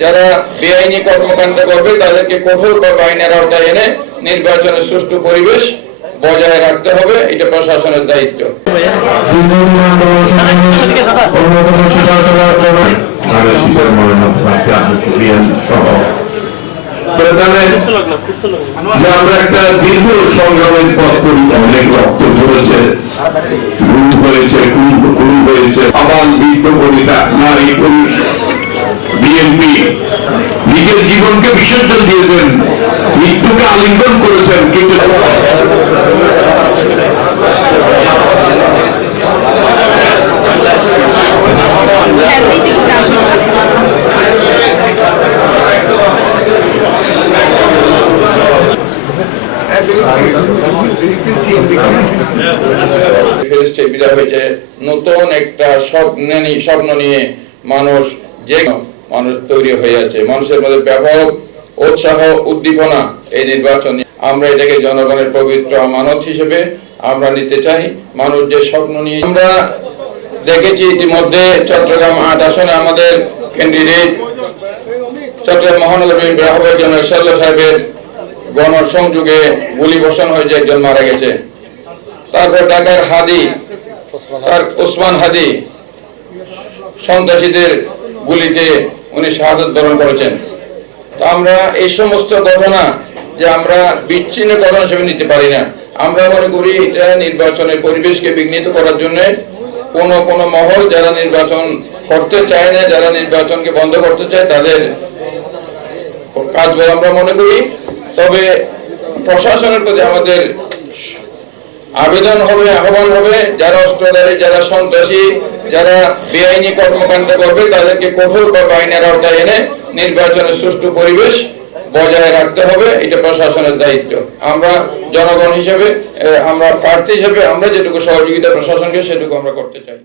যারা বেআইনি কর্মকাণ্ড করবে তাদেরকে কঠোরভাবে আইনের আওতায় এনে নির্বাচনের সুষ্ঠু পরিবেশ বজায় রাখতে হবে, এটা প্রশাসনের দায়িত্ব। আমরা একটা দীর্ঘ সংগ্রামের পথ করি, অনেক রক্ত ঝরেছে, গুম হয়েছে, খুন হয়েছে, আবার বৃদ্ধ বনিতা, নারী, পুরুষ, বিএনপি নিজের জীবনকে বিসর্জন দিয়েছেন, মৃত্যুকে আলিঙ্গন করেছেন, কিন্তু নতুন একটা স্বপ্ন নিয়ে মানুষ তৈরি হয়ে আছে, মানুষের মধ্যে ব্যাপক উৎসাহ উদ্দীপনা এই নির্বাচন। আমরা এটাকে জনগণের পবিত্র আমানত হিসেবে আমরা নিতে চাই। মানুষ যে স্বপ্ন নিয়ে আমরা দেখেছি ইতিমধ্যে চট্টগ্রাম ৮ আসনে আমাদের ক্যান্ডিডেট চট্টগ্রাম মহানগর বিএনপির আহ্বায়ক জনাব এরশাদ সাহেবের গণসংযোগে গুলি বর্ষণ হয়েছে, একজন মারা গেছে। তারপর ঢাকার ওসমান হাদি সন্ত্রাসীদের গুলিতে উনি শাহাদত বরণ করেছেন। তো আমরা এই সমস্ত ঘটনা যে আমরা বিচ্ছিন্ন ঘটনা হিসেবে নিতে পারি না। আমরা মনে করি এটা নির্বাচনের পরিবেশকে বিঘ্নিত করার জন্য কোন মহল যারা নির্বাচন করতে চায় না, যারা নির্বাচনকে বন্ধ করতে চায়, তাদের কাজ বলে আমরা মনে করি। তবে প্রশাসনের প্রতি আমাদের আবেদন হবে, আহ্বান হবে, যারা অস্ত্রধারী, যারা সন্ত্রাসী, যারা বেআইনি কর্মকাণ্ড করবে তাদেরকে কঠোরভাবে আইনের আওতায় এনে নির্বাচনের সুষ্ঠু পরিবেশ বজায় রাখতে হবে, এটা প্রশাসনের দায়িত্ব। আমরা জনগণ হিসেবে, আমরা প্রার্থী হিসেবে আমরা যেটুকু সহযোগিতা প্রশাসনকে সেটুকু আমরা করতে চাই।